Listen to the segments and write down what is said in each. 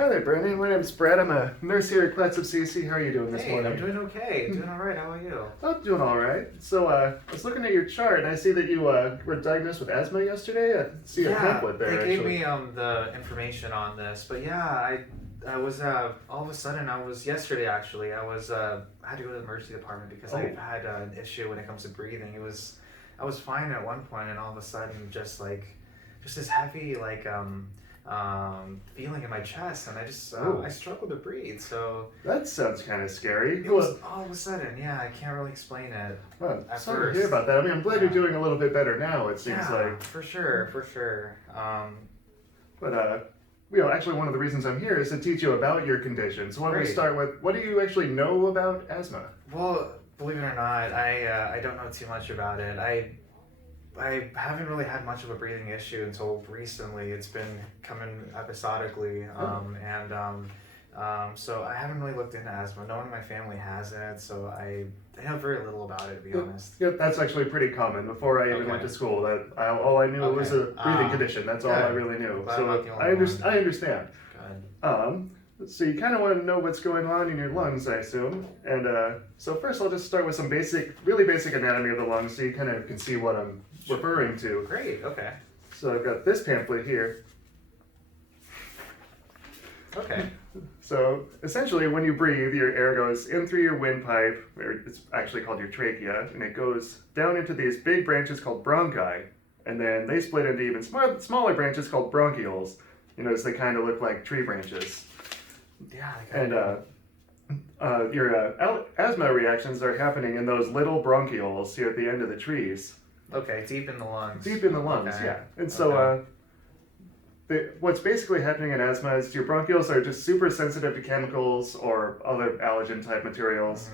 Hi there, Brandon. My name's Brett. I'm a nurse here at Class of CC. How are you doing this Hey, morning? I'm doing okay. Doing all right. How are you? I'm doing all right. So, I was looking at your chart, and I see that you were diagnosed with asthma yesterday. I see a pamphlet there, they gave actually. me the information on this, but yeah, I was all of a sudden I was yesterday actually I was I had to go to the emergency department because I've Oh, had an issue when it comes to breathing. I was fine at one point, and all of a sudden just this heavy feeling in my chest, and I oh, struggle to breathe. So that sounds kind of scary. it was all of a sudden, yeah, I can't really explain it Well, at sorry to hear first. about that. I mean, I'm glad Yeah. you're doing a little bit better now, it seems Yeah, like. for sure, for sure. But, actually, one of the reasons I'm here is to teach you about your condition. So, why don't we Great. start with what do you actually know about asthma? Well, believe it or not, I don't know too much about it. I haven't really had much of a breathing issue until recently. It's been coming episodically, Oh. so I haven't really looked into asthma. No one in my family has it, so I know very little about it, to be Yep, honest. yep, that's actually pretty common. Before I even went Okay. to school, all I knew was Okay. a breathing condition. That's all I Good. really knew. Glad I'm So not the only one. I understand. Good. So you kind of want to know what's going on in your lungs, I assume. And so first, I'll just start with some really basic anatomy of the lungs, so you kind of can see what I'm referring to. Great. Okay. So I've got this pamphlet here. Okay. So essentially, when you breathe, your air goes in through your windpipe, or it's actually called your trachea, and it goes down into these big branches called bronchi, and then they split into even smaller branches called bronchioles. You notice they kind of look like tree branches. Yeah. And your asthma reactions are happening in those little bronchioles here at the end of the trees, Okay. Deep in the lungs. deep in the lungs. Okay. Yeah, and so. Okay. What's basically happening in asthma is your bronchioles are just super sensitive to chemicals or other allergen type materials.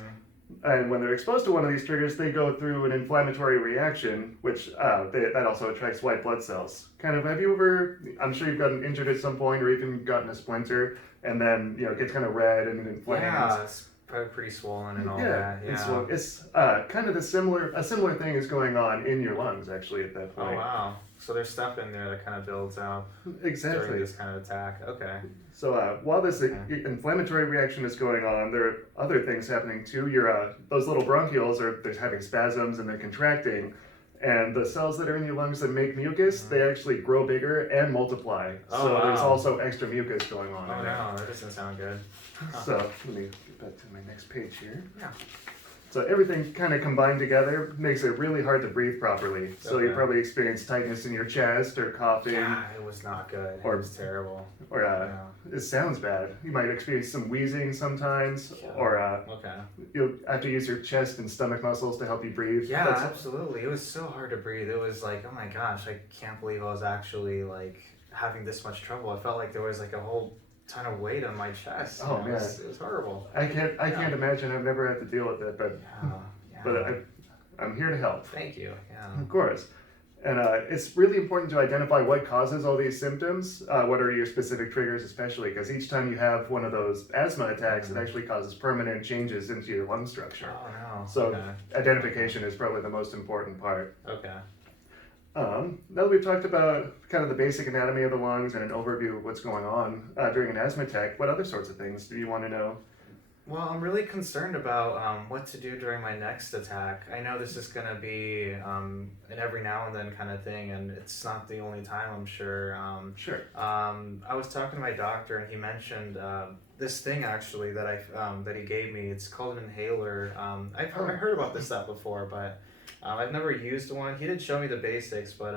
And when they're exposed to one of these triggers, they go through an inflammatory reaction, which that also attracts white blood cells. Have you ever, I'm sure you've gotten injured at some point or even gotten a splinter, and then, it gets kind of red and inflamed. Yeah, it's probably pretty swollen and all Yeah, that. Yeah. and so it's kind of a similar thing is going on in your lungs, actually, at that Oh point. wow. So there's stuff in there that kind of builds up Exactly. during this kind of attack. Okay. So while this inflammatory reaction is going on, there are other things happening too. Those little bronchioles they're having spasms and they're contracting, and the cells that are in your lungs that make mucus, they actually grow bigger and multiply. Oh, So there's wow. also extra mucus going on. Oh in there. no, that doesn't sound good. Huh. So let me get back to my next page here. Yeah. So everything kind of combined together makes it really hard to breathe properly. So you Okay. probably experience tightness in your chest or coughing. Yeah, it was not good. Or- It was terrible. Or it sounds bad. You might experience some wheezing sometimes, Yeah. or Okay. you'll have to use your chest and stomach muscles to help you breathe. Yeah, That's- absolutely. It was so hard to breathe. It was like, oh my gosh, I can't believe I was actually like having this much trouble. I felt like there was like a whole ton of weight on my chest. Oh, It was horrible. I can't imagine. I've never had to deal with it, but Yeah. I'm here to help, Thank you. Yeah. of course. And it's really important to identify what causes all these symptoms. What are your specific triggers, especially because each time you have one of those asthma attacks, it actually causes permanent changes into your lung structure. Oh no. So Okay. identification is probably the most important part. Okay. Now that we've talked about kind of the basic anatomy of the lungs and an overview of what's going on during an asthma attack, what other sorts of things do you want to know? Well, I'm really concerned about what to do during my next attack. I know this is going to be an every now and then kind of thing, and it's not the only time, I'm sure. Sure. I was talking to my doctor, and he mentioned this thing actually that he gave me. It's called an inhaler. I've heard about this stuff before, but I've never used one. He did show me the basics, but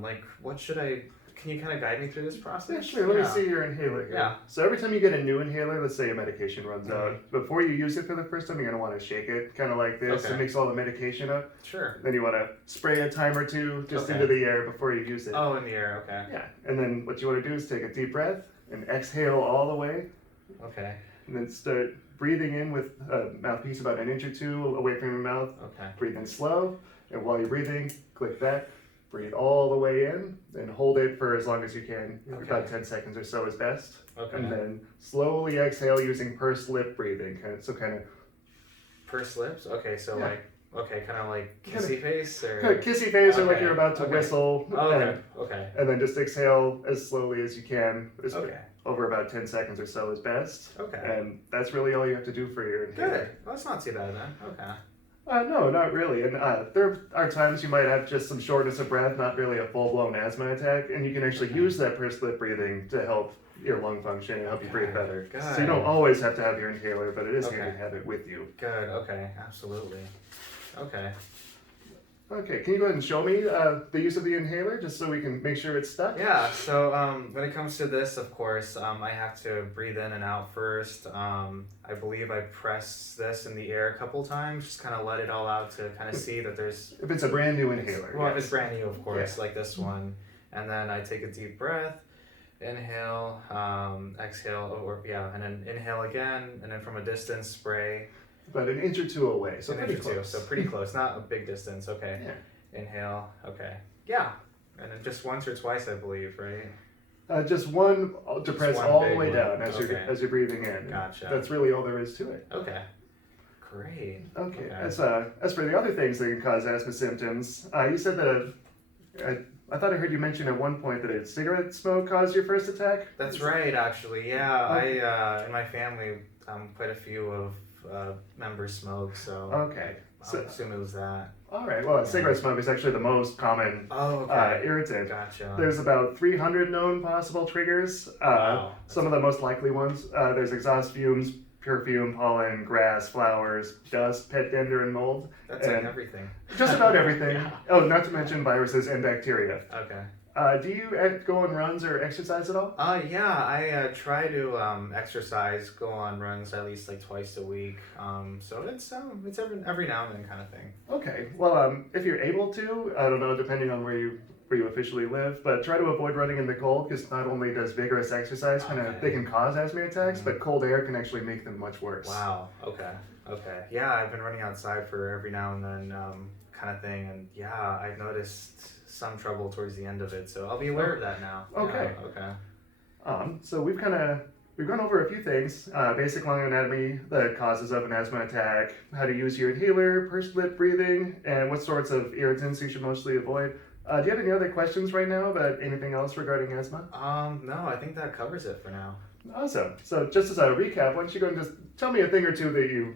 like, what should I? Can you kind of guide me through this process? Yeah, sure. Let me see your inhaler here. Yeah. So every time you get a new inhaler, let's say a medication runs out, before you use it for the first time, you're going to want to shake it, kind of like this, Okay. to mix all the medication up. Sure. Then you want to spray a time or two just Okay. into the air before you use it. Oh, in the air. Okay. Yeah. And then what you want to do is take a deep breath and exhale all the way, Okay. and then start breathing in with a mouthpiece about an inch or two away from your mouth. Okay. Breathe in slow, and while you're breathing, click back. Breathe all the way in, and hold it for as long as you can. Okay. About 10 seconds or so is best. Okay. And then slowly exhale using pursed lip breathing. Kind of Pursed lips. Okay. So Yeah. like Okay, kind of like kissy face or Kind of kissy face, or like Okay, you're about to okay. whistle. Oh, okay. Okay. And then just exhale as slowly as you can. Okay. Over about 10 seconds or so is best. Okay. And that's really all you have to do for your inhaler. Good. Well, that's not too bad then. Okay. No, not really. And there are times you might have just some shortness of breath, not really a full-blown asthma attack, and you can actually use that pursed lip breathing to help your lung function and help you breathe better. Good. So you don't always have to have your inhaler, but it is Okay. handy to have it with you. Good. Okay. Absolutely. Okay. Okay, can you go ahead and show me the use of the inhaler, just so we can make sure it's stuck? Yeah, so when it comes to this, of course, I have to breathe in and out first. I believe I press this in the air a couple times, just kind of let it all out to kind of see that there's... If it's a brand new inhaler. Well, yes. if it's brand new, of course, like this one. And then I take a deep breath, inhale, exhale, and then inhale again, and then from a distance spray. About an inch or two away, so pretty close. So pretty close, not a big distance. Okay. Yeah. Inhale. Okay. Yeah. And then just once or twice, I believe, right? Just one to press one all the big way one. down as Okay. you're breathing in. Gotcha. That's really all there is to it. Okay. Great. Okay. As for the other things that can cause asthma symptoms, you said that I thought I heard you mention at one point that a cigarette smoke caused your first attack. That's right, actually. Yeah, I in my family, quite a few of members smoke, so Okay. I assume it was that. All right. Well, cigarette smoke is actually the most common irritant. Gotcha. There's about 300 known possible triggers. Wow. Some of the most likely ones. There's exhaust fumes, perfume, pollen, grass, flowers, dust, pet dander, and mold. That's like everything. Just about everything. Oh, not to mention viruses and bacteria. Okay. Do you go on runs or exercise at all? Yeah, I try to exercise, go on runs at least like twice a week. So it's every now and then kind of thing. Okay. Well, if you're able to, I don't know, depending on where you officially live, but try to avoid running in the cold, because not only does vigorous exercise they can cause asthma attacks, but cold air can actually make them much worse. Wow. Okay. Yeah, I've been running outside for every now and then kind of thing, and yeah, I've noticed some trouble towards the end of it, so I'll be aware of that now. Okay. Yeah, okay. So we've gone over a few things: basic lung anatomy, the causes of an asthma attack, how to use your inhaler, pursed lip breathing, and what sorts of irritants you should mostly avoid. Do you have any other questions right now about anything else regarding asthma? No, I think that covers it for now. Awesome. So just as a recap, why don't you go and just tell me a thing or two that you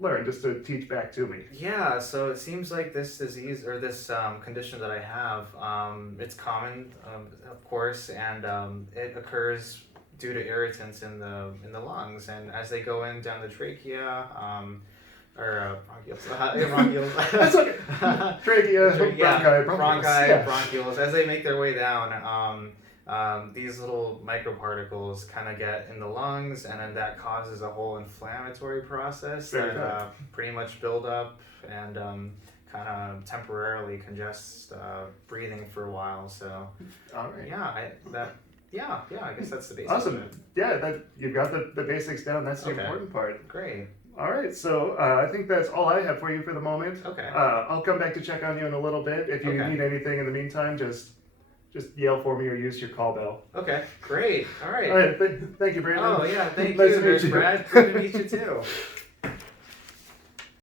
learned, just to teach back to me. Yeah, so it seems like this disease or this condition that I have, it's common, of course, and it occurs due to irritants in the lungs, and as they go in down the trachea, or bronchioles. That's okay. Trachea, bronchi, bronchioles. As they make their way down, these little microparticles kind of get in the lungs, and then that causes a whole inflammatory process that pretty much build up and kind of temporarily congest breathing for a while. So, all right. I guess that's the basics. Awesome. Yeah, you've got the basics down. That's the important part. Great. All right, so I think that's all I have for you for the moment. Okay. I'll come back to check on you in a little bit. If you need anything in the meantime, just yell for me or use your call bell. Okay, great. All right. All right, thank you, Brandon. Oh, yeah, thank Nice you. to meet you. Brad. Good to meet you, too.